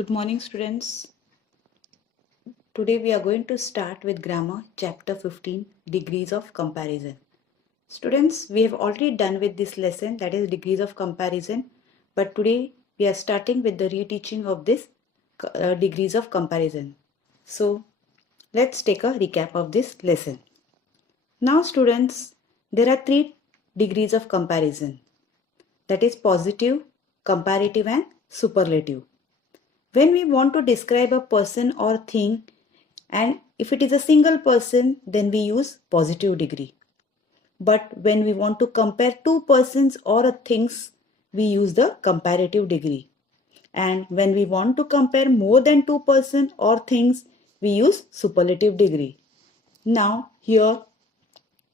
Good morning, students. Today we are going to start with grammar chapter 15, degrees of comparison. Students, we have already done with this lesson, that is degrees of comparison, but today we are starting with the reteaching of this degrees of comparison. So let's take a recap of this lesson. Now students, there are 3 degrees of comparison, that is positive, comparative and superlative. When we want to describe a person or thing, and if it is a single person, then we use positive degree. But when we want to compare 2 persons or things, we use the comparative degree. And when we want to compare more than 2 persons or things, we use superlative degree. Now here,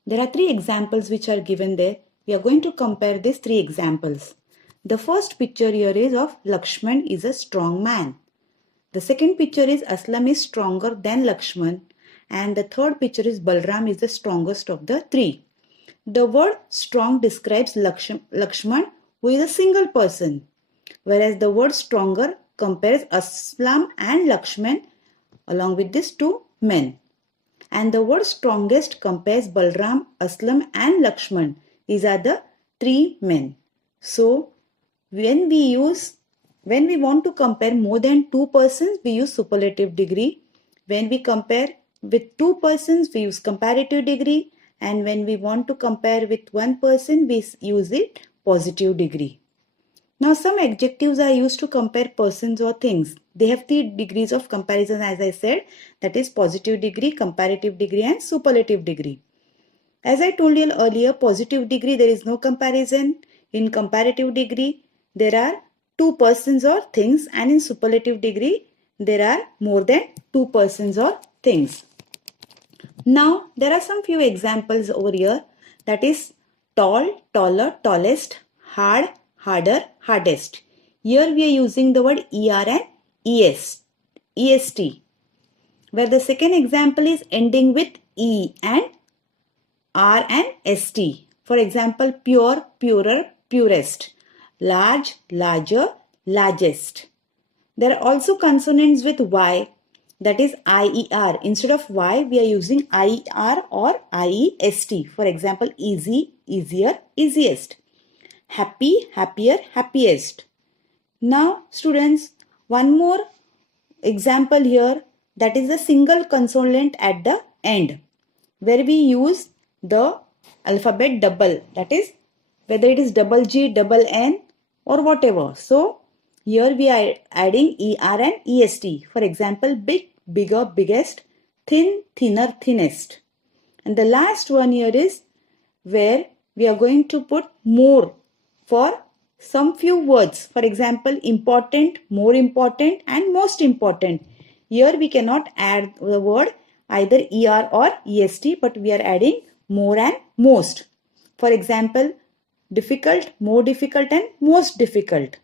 there are 3 examples which are given there. We are going to compare these 3 examples. The first picture here is of Lakshman is a strong man. The second picture is Aslam is stronger than Lakshman. And the third picture is Balram is the strongest of the 3. The word strong describes Lakshman, who is a single person. Whereas the word stronger compares Aslam and Lakshman along with these 2 men. And the word strongest compares Balram, Aslam and Lakshman. These are the 3 men. So when we want to compare more than 2 persons, we use superlative degree. When we compare with 2 persons, we use comparative degree. And when we want to compare with 1 person, we use it positive degree. Now some adjectives are used to compare persons or things. They have 3 degrees of comparison, as I said, that is positive degree, comparative degree and superlative degree. As I told you earlier, positive degree there is no comparison. In comparative degree, there are 2 persons or things, and in superlative degree there are more than 2 persons or things. Now there are some few examples over here, that is tall, taller, tallest, hard, harder, hardest. Here we are using the word ER and EST, where the second example is ending with E and R and ST. For example, pure, purer, purest. Large, larger, largest. There are also consonants with Y, that is IER. Instead of Y, we are using IER or IEST. For example, easy, easier, easiest. Happy, happier, happiest. Now, students, one more example here, that is a single consonant at the end, where we use the alphabet double, that is whether it is double G, double N or whatever. So here we are adding ER and EST. For example, big, bigger, biggest, thin, thinner, thinnest. And the last one here is where we are going to put more for some few words. For example, important, more important and most important. Here we cannot add the word either ER or EST, but we are adding more and most. For example, difficult, more difficult and most difficult.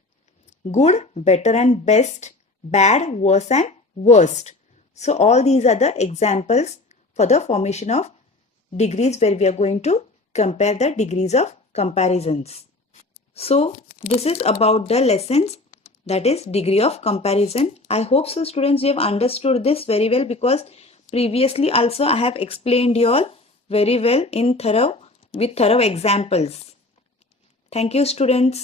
Good, better and best. Bad, worse and worst. So all these are the examples for the formation of degrees, where we are going to compare the degrees of comparisons. So this is about the lessons, that is degree of comparison. I hope so students you have understood this very well, because previously also I have explained you all very well with thorough examples. Thank you students.